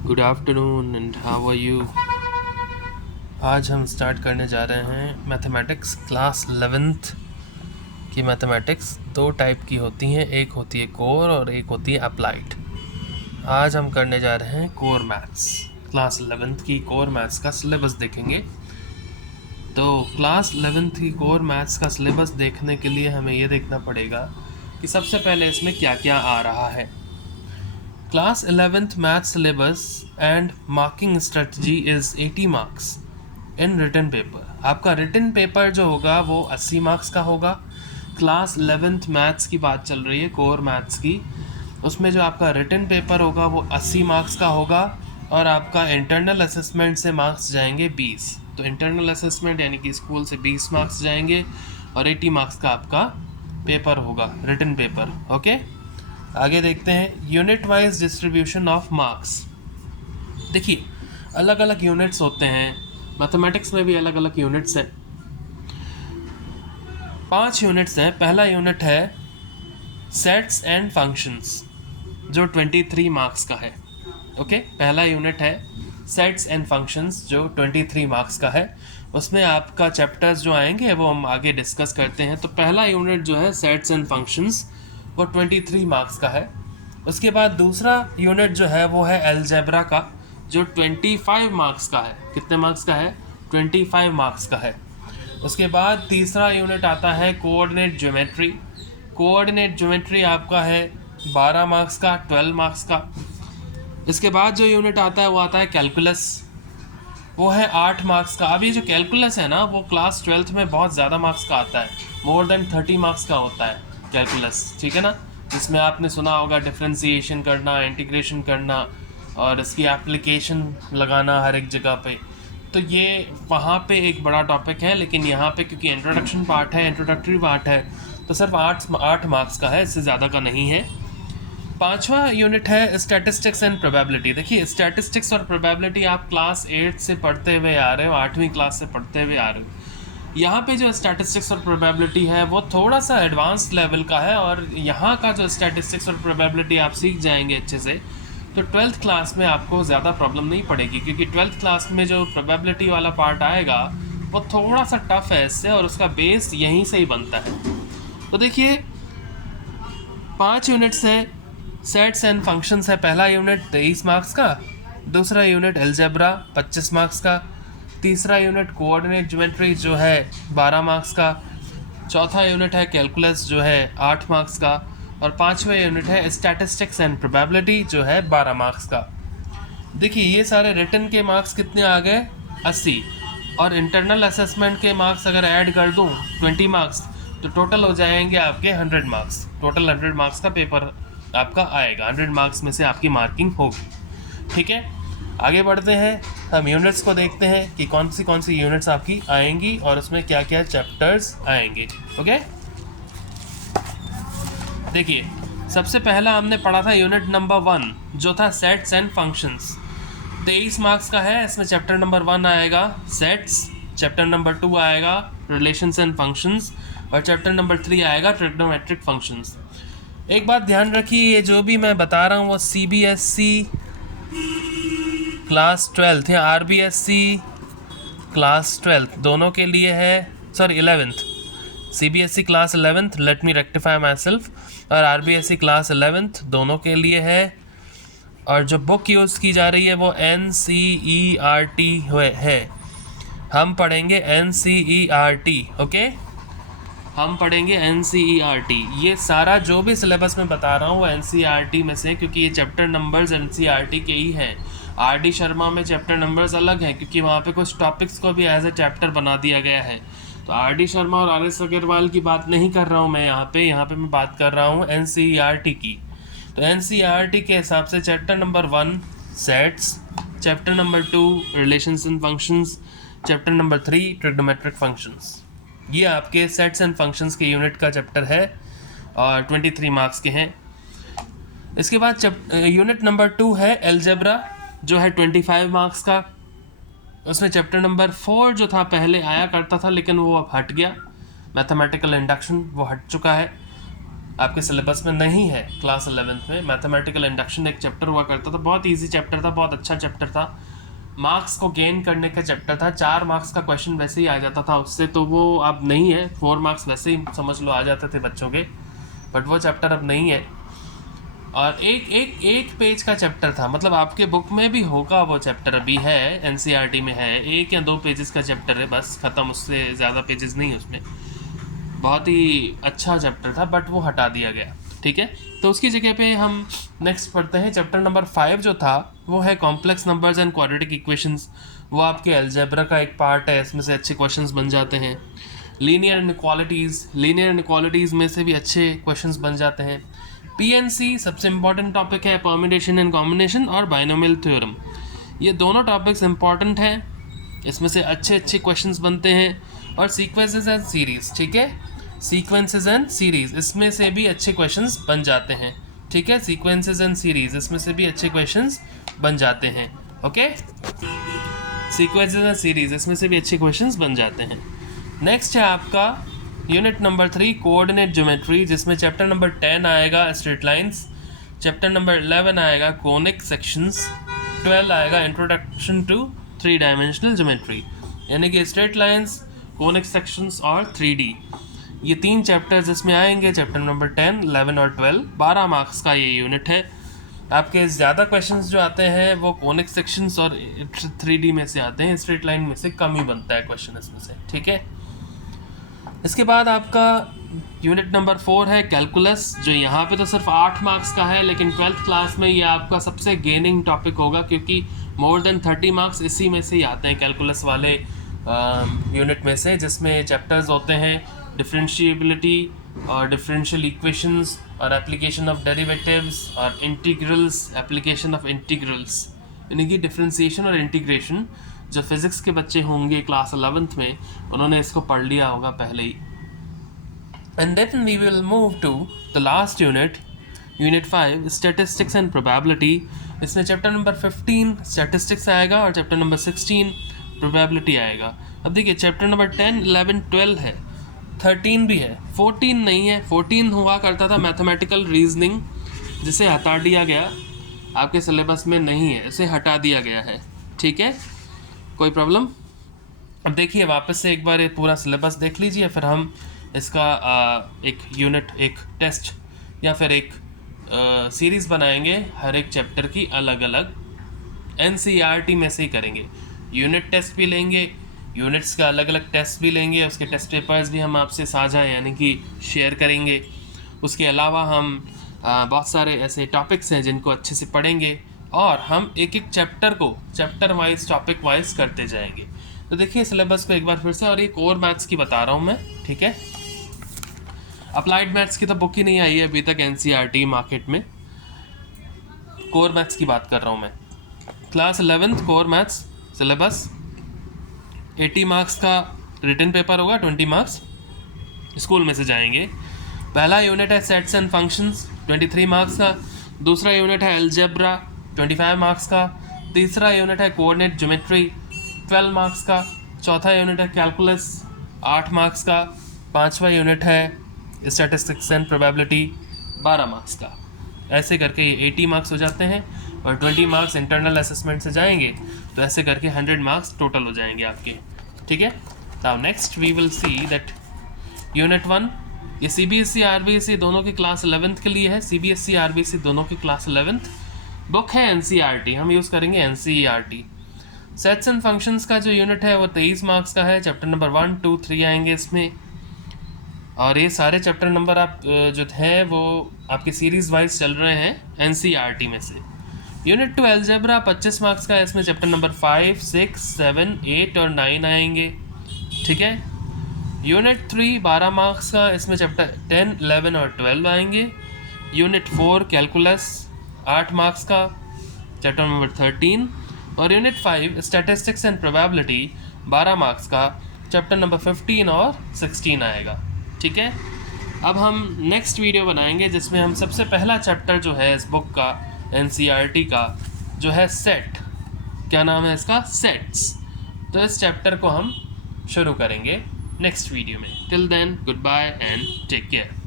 Good afternoon and how are you. आज हम start करने जा रहे हैं मैथमेटिक्स क्लास 11th की। मैथमेटिक्स दो टाइप की होती हैं, एक होती है कोर और एक होती है अप्लाइड। आज हम करने जा रहे हैं कोर मैथ्स। क्लास 11th की कोर मैथ्स का सिलेबस देखेंगे। तो क्लास 11th की कोर मैथ्स का सिलेबस देखने के लिए हमें ये देखना पड़ेगा कि सबसे पहले इसमें क्या क्या आ रहा है। Class 11th math syllabus and marking strategy is 80 marks in written paper। आपका written paper जो होगा वो 80 मार्क्स का होगा। क्लास 11th मैथ्स की बात चल रही है, कोर मैथ्स की। उसमें जो आपका written पेपर होगा वो 80 मार्क्स का होगा और आपका इंटरनल असेसमेंट से मार्क्स जाएंगे 20। तो इंटरनल असेसमेंट यानी कि स्कूल से 20 मार्क्स जाएंगे और 80 मार्क्स का आपका पेपर होगा, written पेपर। ओके, आगे देखते हैं unit wise distribution of marks. देखिए, अलग अलग यूनिट्स होते हैं, मैथमेटिक्स में भी अलग अलग यूनिट्स हैं। 5 यूनिट्स हैं। पहला यूनिट है सेट्स एंड फंक्शंस जो 23 मार्क्स का है। ओके, पहला यूनिट है सेट्स एंड फंक्शंस जो 23 मार्क्स का है। उसमें आपका चैप्टर्स जो आएंगे वो हम आगे डिस्कस करते हैं। तो पहला यूनिट जो है सेट्स एंड फंक्शंस वो 23 मार्क्स का है। उसके बाद दूसरा यूनिट जो है वो है अलजेब्रा का जो 25 मार्क्स का है। कितने मार्क्स का है? 25 मार्क्स का है। उसके बाद तीसरा यूनिट आता है कोऑर्डिनेट ज्योमेट्री। कोऑर्डिनेट ज्योमेट्री आपका है 12 मार्क्स का, 12 मार्क्स का। इसके बाद जो यूनिट आता है वो आता है कैलकुलस, वो है 8 मार्क्स का। अब ये जो कैलकुलस है ना वो क्लास 12th में बहुत ज़्यादा मार्क्स का आता है, मोर देन 30 मार्क्स का होता है कैलकुलस, ठीक है ना। जिसमें आपने सुना होगा डिफ्रेंसिएशन करना, इंटीग्रेशन करना और इसकी एप्लीकेशन लगाना हर एक जगह पे। तो ये वहाँ पे एक बड़ा टॉपिक है, लेकिन यहाँ पे क्योंकि इंट्रोडक्शन पार्ट है, इंट्रोडक्टरी पार्ट है, तो सिर्फ 8 मार्क्स का है, इससे ज़्यादा का नहीं है। पांचवा यूनिट है स्टैटिस्टिक्स एंड प्रोबेबिलिटी। देखिए, स्टैटिस्टिक्स और प्रोबेबिलिटी आप क्लास 8 से पढ़ते हुए आ रहे हो, 8वीं क्लास से पढ़ते हुए आ रहे हो। यहाँ पे जो स्टैटिस्टिक्स और प्रोबेबिलिटी है वो थोड़ा सा एडवांस लेवल का है, और यहाँ का जो स्टैटिस्टिक्स और प्रोबेबिलिटी आप सीख जाएंगे अच्छे से तो 12th क्लास में आपको ज़्यादा प्रॉब्लम नहीं पड़ेगी, क्योंकि 12th क्लास में जो प्रोबेबिलिटी वाला पार्ट आएगा वो थोड़ा सा टफ है इससे, और उसका बेस यहीं से ही बनता है। तो देखिए, 5 यूनिट्स हैं। सेट्स एंड फंक्शंस है पहला यूनिट 23 मार्क्स का, दूसरा यूनिट अलजेब्रा 25 मार्क्स का, तीसरा यूनिट कोऑर्डिनेट ज्योमेट्री जो है 12 मार्क्स का, चौथा यूनिट है कैलकुलस जो है 8 मार्क्स का, और पांचवा यूनिट है स्टैटिस्टिक्स एंड प्रोबेबिलिटी जो है 12 मार्क्स का। देखिए, ये सारे रिटन के मार्क्स कितने आ गए? 80, और इंटरनल असेसमेंट के मार्क्स अगर ऐड कर दूँ 20 मार्क्स, तो टोटल हो जाएंगे आपके 100 मार्क्स। टोटल 100 मार्क्स का पेपर आपका आएगा, 100 मार्क्स में से आपकी मार्किंग होगी, ठीक है। आगे बढ़ते हैं, हम यूनिट्स को देखते हैं कि कौन सी यूनिट्स आपकी आएंगी और उसमें क्या क्या चैप्टर्स आएंगे। ओके, देखिए, सबसे पहला हमने पढ़ा था यूनिट नंबर 1 जो था सेट्स एंड फंक्शंस। 23 मार्क्स का है। इसमें चैप्टर नंबर 1 आएगा सेट्स, चैप्टर नंबर 2 आएगा रिलेशंस एंड फंक्शंस, और चैप्टर नंबर 3 आएगा ट्रिग्नोमेट्रिक फंक्शंस। एक बात ध्यान रखिए, ये जो भी मैं बता रहा हूँ वो CBSE क्लास 12th या RBSE क्लास 12th दोनों के लिए है, sorry 11th। CBSE class 11th, let me rectify my self, और RBSE क्लास 11th दोनों के लिए है। और जो बुक यूज़ की जा रही है वो NCERT है। हम पढ़ेंगे NCERT, ओके, हम पढ़ेंगे NCERT। ये सारा जो भी सिलेबस में बता रहा हूँ वो NCERT में से, क्योंकि ये चैप्टर नंबर्स NCERT के ही हैं। RD शर्मा में चैप्टर नंबर्स अलग हैं, क्योंकि वहाँ पे कुछ टॉपिक्स को भी एज ए चैप्टर बना दिया गया है। तो RD शर्मा और RS अग्रवाल की बात नहीं कर रहा हूँ मैं यहाँ पे मैं बात कर रहा हूँ NCERT की। तो NCERT के हिसाब से chapter number 1 sets, chapter number 2 relations and functions, chapter number 3 trigonometric functions, ये आपके सेट्स एंड फंक्शंस के यूनिट का चैप्टर है और 23 मार्क्स के हैं। इसके बाद यूनिट नंबर 2 है अलजेब्रा जो है 25 मार्क्स का। उसमें चैप्टर नंबर 4 जो था पहले आया करता था, लेकिन वो अब हट गया, मैथमेटिकल इंडक्शन वो हट चुका है। आपके सिलेबस में नहीं है क्लास 11th में। मैथमेटिकल इंडक्शन एक चैप्टर हुआ करता था, बहुत इजी चैप्टर था, बहुत अच्छा चैप्टर था, मार्क्स को गेन करने का चैप्टर था। 4 मार्क्स का क्वेश्चन वैसे ही आ जाता था उससे, तो वो अब नहीं है। 4 मार्क्स वैसे ही समझ लो आ जाते थे बच्चों के, बट वो चैप्टर अब नहीं है। और एक पेज का चैप्टर था, मतलब आपके बुक में भी होगा वो चैप्टर, अभी है एनसीईआरटी में है, 1 या 2 पेजेस का चैप्टर है बस, ख़त्म, उससे ज़्यादा पेजेस नहीं उसमें। बहुत ही अच्छा चैप्टर था बट वो हटा दिया गया, ठीक है। तो उसकी जगह पे हम नेक्स्ट पढ़ते हैं चैप्टर नंबर 5 जो था वो है complex numbers and quadratic equations. वो आपके अलजेब्रा का एक पार्ट है, इसमें से अच्छे क्वेश्चंस बन जाते हैं। लीनियर इनइक्वालिटीज़ में से भी अच्छे क्वेश्चंस बन जाते हैं। पीएनसी सबसे इंपॉर्टेंट टॉपिक है, परम्यूटेशन एंड कॉम्बिनेशन और बाइनोमियल थ्योरम। ये दोनों टॉपिक्स इंपॉर्टेंट हैं, इसमें से अच्छे क्वेश्चंस बनते हैं। और सीक्वेंसेस एंड सीरीज़, ठीक है, सीक्वेंसेस एंड सीरीज़ इसमें से भी अच्छे क्वेश्चंस बन जाते हैं, ठीक है। सीक्वेंसेस एंड सीरीज़ इसमें से भी अच्छे क्वेश्चंस बन जाते हैं, ओके। सीक्वेंसेस एंड सीरीज़ इसमें से भी अच्छे क्वेश्चंस बन जाते हैं। नेक्स्ट है आपका यूनिट नंबर 3 कोऑर्डिनेट ज्योमेट्री, जिसमें चैप्टर नंबर 10 आएगा स्ट्रेट लाइंस, चैप्टर नंबर 11 आएगा कोनिक सेक्शंस, 12 आएगा इंट्रोडक्शन टू 3 डायमेंशनल ज्योमेट्री, यानी कि स्ट्रेट लाइंस, कोनिक सेक्शंस और 3D, ये 3 चैप्टर्स इसमें आएंगे। चैप्टर नंबर 10, 11 और 12, 12 मार्क्स का ये यूनिट है। आपके ज़्यादा क्वेश्चंस जो आते हैं वो कोनिक सेक्शंस और 3D में से आते हैं, स्ट्रेट लाइन में से कम ही बनता है क्वेश्चन इसमें से, ठीक है। इसके बाद आपका यूनिट नंबर 4 है कैलकुलस, जो यहाँ पे तो सिर्फ 8 मार्क्स का है, लेकिन 12th क्लास में ये आपका सबसे गेनिंग टॉपिक होगा, क्योंकि मोर देन 30 मार्क्स इसी में से ही आते हैं कैलकुलस वाले यूनिट में से, जिसमें चैप्टर्स होते हैं डिफरेंशिएबिलिटी और डिफरेंशियल इक्वेशंस और एप्लीकेशन ऑफ डेरिवेटिव्स और इंटीग्रल्स, एप्लीकेशन ऑफ इंटीग्रल्स, यानी कि डिफरेंशिएशन और इंटीग्रेशन। जो फिज़िक्स के बच्चे होंगे क्लास 11th में, उन्होंने इसको पढ़ लिया होगा पहले ही। And then we will move to the last unit, unit 5 statistics and probability. इसमें चैप्टर नंबर 15 स्टैटिस्टिक्स आएगा और चैप्टर नंबर 16 प्रोबेबिलिटी आएगा। अब देखिए चैप्टर नंबर 10, 11, 12 है, 13 भी है, 14 नहीं है। 14 हुआ करता था मैथमेटिकल रीजनिंग, जिसे हटा दिया गया, आपके सिलेबस में नहीं है, इसे हटा दिया गया है, ठीक है, कोई प्रॉब्लम। अब देखिए वापस से एक बार ये पूरा सिलेबस देख लीजिए, फिर हम इसका एक यूनिट, एक टेस्ट या फिर एक सीरीज़ बनाएंगे हर एक चैप्टर की अलग अलग, एनसीईआरटी में से ही करेंगे। यूनिट टेस्ट भी लेंगे, यूनिट्स का अलग अलग टेस्ट भी लेंगे, उसके टेस्ट पेपर्स भी हम आपसे साझा यानी कि शेयर करेंगे। उसके अलावा हम बहुत सारे ऐसे टॉपिक्स हैं जिनको अच्छे से पढ़ेंगे, और हम एक एक चैप्टर को चैप्टर वाइज, टॉपिक वाइज करते जाएंगे। तो देखिए सिलेबस को एक बार फिर से, और ये कोर मैथ्स की बता रहा हूँ मैं, ठीक है। अप्लाइड मैथ्स की तो बुक ही नहीं आई है अभी तक एनसीईआरटी मार्केट में, कोर मैथ्स की बात कर रहा हूँ मैं। Class 11th core maths syllabus, 80 marks का रिटन पेपर होगा, 20 मार्क्स स्कूल में से जाएंगे। पहला यूनिट है सेट्स एंड फंक्शंस, 23 मार्क्स का। दूसरा यूनिट है अलजेब्रा, 25 मार्क्स का। तीसरा यूनिट है कोऑर्डिनेट ज्योमेट्री, 12 मार्क्स का। चौथा यूनिट है कैलकुलस, 8 मार्क्स का। पांचवा यूनिट है स्टैटिस्टिक्स एंड प्रोबेबिलिटी, 12 मार्क्स का। ऐसे करके ये 80 मार्क्स हो जाते हैं, और 20 मार्क्स इंटरनल असेसमेंट से जाएंगे, तो ऐसे करके 100 मार्क्स टोटल हो जाएंगे आपके, ठीक है। Now next we will see that unit 1, ये सीबीएसई आरबीएसई दोनों की क्लास 11th के लिए है। सीबीएसई आरबीएसई दोनों की क्लास 11th बुक है एनसीईआरटी, हम यूज़ करेंगे एनसीईआरटी। सेट्स एंड फंक्शंस का जो यूनिट है वो 23 मार्क्स का है। चैप्टर नंबर 1, 2, 3 आएंगे इसमें, और ये सारे चैप्टर नंबर आप जो हैं वो आपके सीरीज़ वाइज चल रहे हैं एनसीईआरटी में से। यूनिट 2 अलजेब्रा 25 मार्क्स का है, इसमें चैप्टर नंबर 5, 6, 7, 8 और 9 आएंगे, ठीक है। यूनिट 3 12 मार्क्स का, इसमें चैप्टर 10, 11 और 12 आएंगे। यूनिट 4 कैलकुलस 8 मार्क्स का, चैप्टर नंबर 13। और unit 5 statistics and probability 12 marks का, चैप्टर नंबर 15 और 16 आएगा, ठीक है। अब हम नेक्स्ट वीडियो बनाएंगे जिसमें हम सबसे पहला चैप्टर जो है इस बुक का एनसीईआरटी का जो है सेट, क्या नाम है इसका, सेट्स, तो इस चैप्टर को हम शुरू करेंगे नेक्स्ट वीडियो में। Till then goodbye and take care.